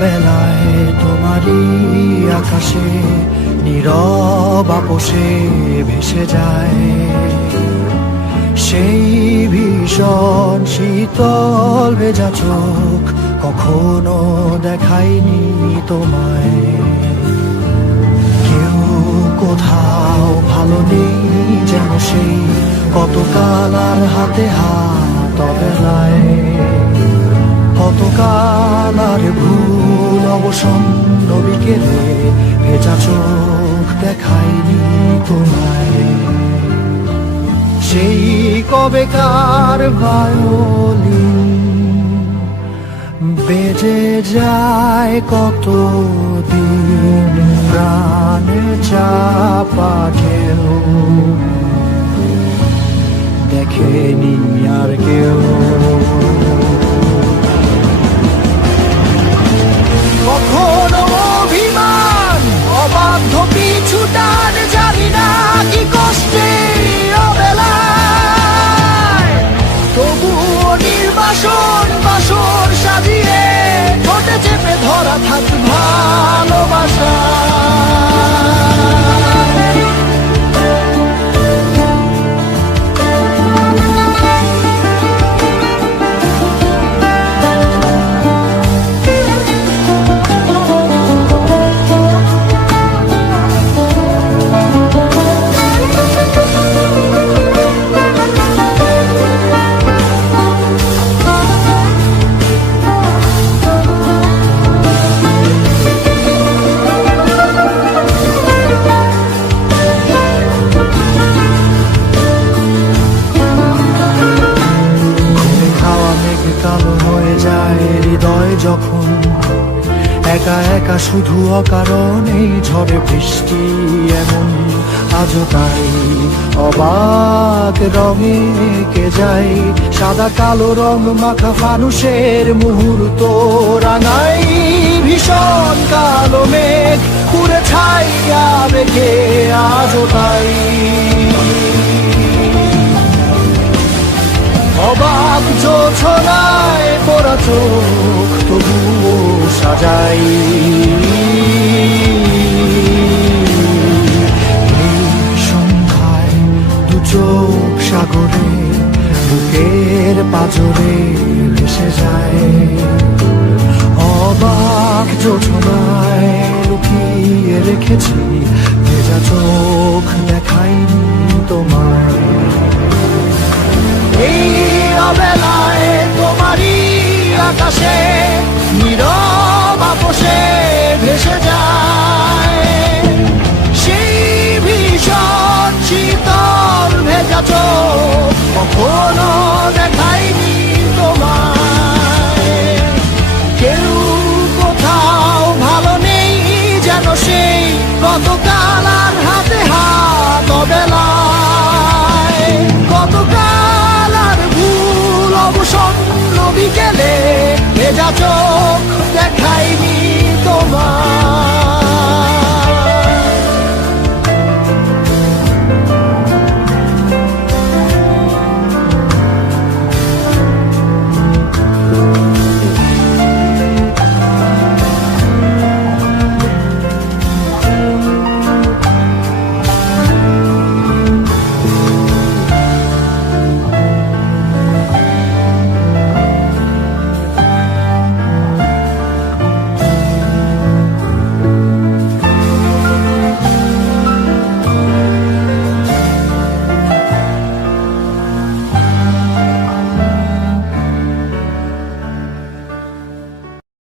অবেলায় তোমারই আকাশে নীরব আপোষে ভেসে যায় সেই ভীষণ শীতল ভেজা চোখ, কখনো দেখাইনি তোমায়। কেউ কোথাও ভালো নেই যেন সেই কতকাল আর হাতে হাত অবেলায়, কতকাল আর ভুল অবসন্ন বিকেলে ভেজা চোখ দেখাইনি তোমায়। সেই কবেকার ভায়োলিন বেজে যায় কতদিন, প্রাণে চাপা ঢেউ দেখেনি আর কেউ। কখনো অভিমান অবাধ্য পিছুটান, জানি না কি কষ্টে অবেলায়, তবুও নির্বাসন বাসর সাজিয়ে ঠোঁটে চেপে ধরা থাক ভালোবাসা। কালো হয়ে যায় হৃদয় যখন, একা একা শুধু অকারণে ঝড়ে বৃষ্টি এমন, আজও তাই অবাক রঙে কে যায় সাদা কালো রং মাখা ফানুষের মুহূর্ত রাঙাই। ভীষণ কালো মেঘ পুরে ছাইয়া বেঁকে আজও তাই অবাক জোছনায় পড়া চোখ তবুও সাজাই। এই সন্ধ্যায় দু চোখ সাগরে বুকের পাজরে ভেসে যায়, অবাক জোছনায় লুকিয়ে রেখেছি ভেজা চোখ দেখাইনি তোমায়। এই অবেলায় তোমারই আকাশে নীরব আপোষে ভেসে যায় সেই ভীষণ শীতল ভেজা চোখ, কখনো